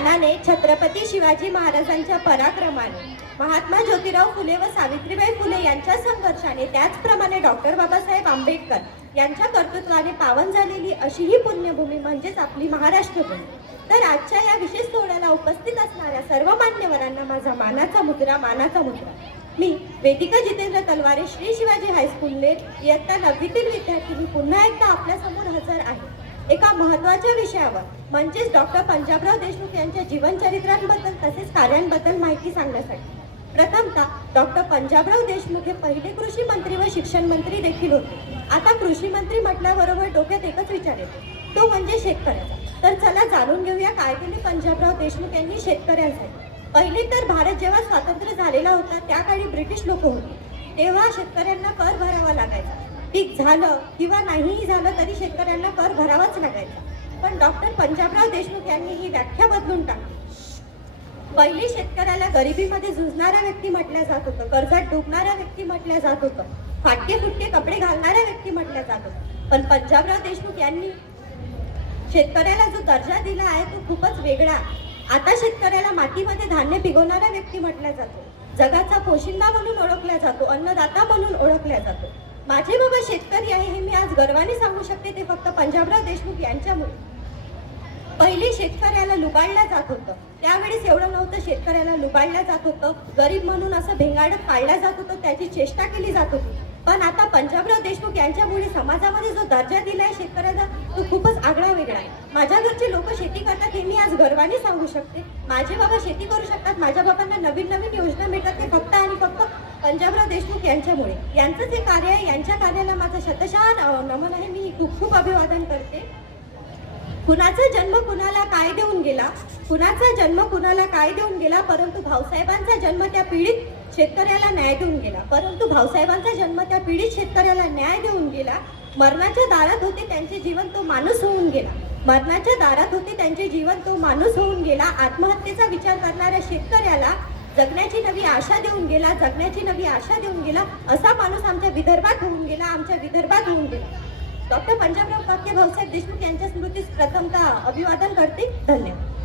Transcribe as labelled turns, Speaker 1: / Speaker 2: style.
Speaker 1: मानाने छत्रपती शिवाजी महाराजांच्या पराक्रमाने महात्मा ज्योतिराव फुले व सावित्रीबाई फुले यांच्या संघर्षाने त्याचप्रमाणे डॉक्टर बाबासाहेब आंबेडकर यांच्या कर्तृत्वाने पावन झालेली अशी ही पुण्यभूमी म्हणजेच आपली महाराष्ट्रभूमी. तर आजच्या या विशेष सोहळ्याला उपस्थित असणाऱ्या सर्व मान्यवरांना माझा मानाचा मुद्रा मानाचा मुद्रा. मी वेदिका जितेंद्र तलवारे श्री शिवाजी हायस्कूलने इयत्ता नववीतील विद्यार्थी मी पुन्हा एकदा आपल्यासमोर हजर आहे. एका महत्त्वाच्या विषयावर म्हणजेच डॉक्टर पंजाबराव देशमुख यांच्या जीवनचरित्रांबद्दल तसेच कार्यांबद्दल माहिती सांगण्यासाठी. प्रथमतः डॉक्टर पंजाबराव देशमुख हे पहिले कृषी मंत्री व शिक्षण मंत्री देखील होते. आता कृषी मंत्री म्हटल्याबरोबर डोक्यात एकच विचार येतो. तो म्हणजे शेतकऱ्याचा. तर चला जाणून घेऊया काय केले पंजाबराव देशमुख यांनी शेतकऱ्यांसाठी. पहिले तर भारत जेव्हा स्वातंत्र्य झालेला होता त्या काळी ब्रिटिश लोक होते. तेव्हा शेतकऱ्यांना कर भरावा लागायचा. पीक झालं किंवा नाहीही झालं तरी शेतकऱ्यांना कर भरावाच लागायचा. पण डॉक्टर पंजाबराव देशमुख यांनी ही व्याख्या बदलून टाकली. पहिले शेतकऱ्याला गरिबीमध्ये झुजणारा व्यक्ती म्हटलं जात होतं कर्जात डुबणारा व्यक्ती म्हटलं जात होतं फाटके फुटके कपडे घालणारा व्यक्ती म्हटलं जात होतं. पण पंजाबराव देशमुख यांनी शेतकऱ्याला जो दर्जा दिला आहे तो खूपच वेगळा आता शेतकऱ्याला मातीमध्ये धान्य पिगवणारा व्यक्ती म्हटला जातो. जगाचा पोशिंदा म्हणून ओळखला जातो अन्नदाता म्हणून ओळखला जातो. माझे बाबा शेतकरी आहे हे मी आज गर्वाने सांगू शकते ते फक्त पंजाबराव देशमुख यांच्यामुळे. पहिले शेतकऱ्याला लुबाडलं जात होतं. त्यावेळेस एवढं नव्हतं शेतकऱ्याला लुबाडलं जात होतं. गरीब म्हणून असं भेंगाडत पाळलं जात होतं त्याची चेष्टा केली जात होती. पण आता पंजाबराव देशमुख यांच्यामुळे समाजामध्ये जो दर्जा दिला आहे शेतकऱ्याला तो खूपच आगळा वेगळा आहे. माझ्या घरचे लोक शेती करतात हे मी आज गर्वाने सांगू शकते. माझे बाबा शेती करू शकतात माझ्या बाबांना नवीन नवीन योजना मिळतात ते फक्त पंजाबराव देशमुख यांच्यामुळे. यांचं जे कार्य आहे. यांच्या कार्याला माझं शतशः नमन आहे. मी खूप खूप अभिवादन करते. कुणाचा जन्म कुणाला काय देऊन गेला? कुणाचा जन्म कुणाला काय देऊन गेला? परंतु भाऊसाहेबांचा जन्म त्या पीडित शेतकऱ्याला न्याय देऊन गेला. परंतु भाऊसाहेबांचा जन्म त्या पीडित शेतकऱ्याला न्याय देऊन गेला. मरणाच्या दारात होते त्यांचे जीवन तो माणूस होऊन गेला. मरणाच्या दारात होते त्यांचे जीवन तो माणूस होऊन गेला. आत्महत्येचा विचार करणाऱ्या शेतकऱ्याला जगण्याची नवी आशा देऊन गेला जगण्याची नवी आशा देऊन गेला असा माणूस आमच्या विदर्भात होऊन गेला आमच्या विदर्भात होऊन गेला. डॉक्टर पंजाबराव काके भाऊसाहेब देशमुख यांच्या स्मृतीस प्रथमतः अभिवादन करते. धन्यवाद.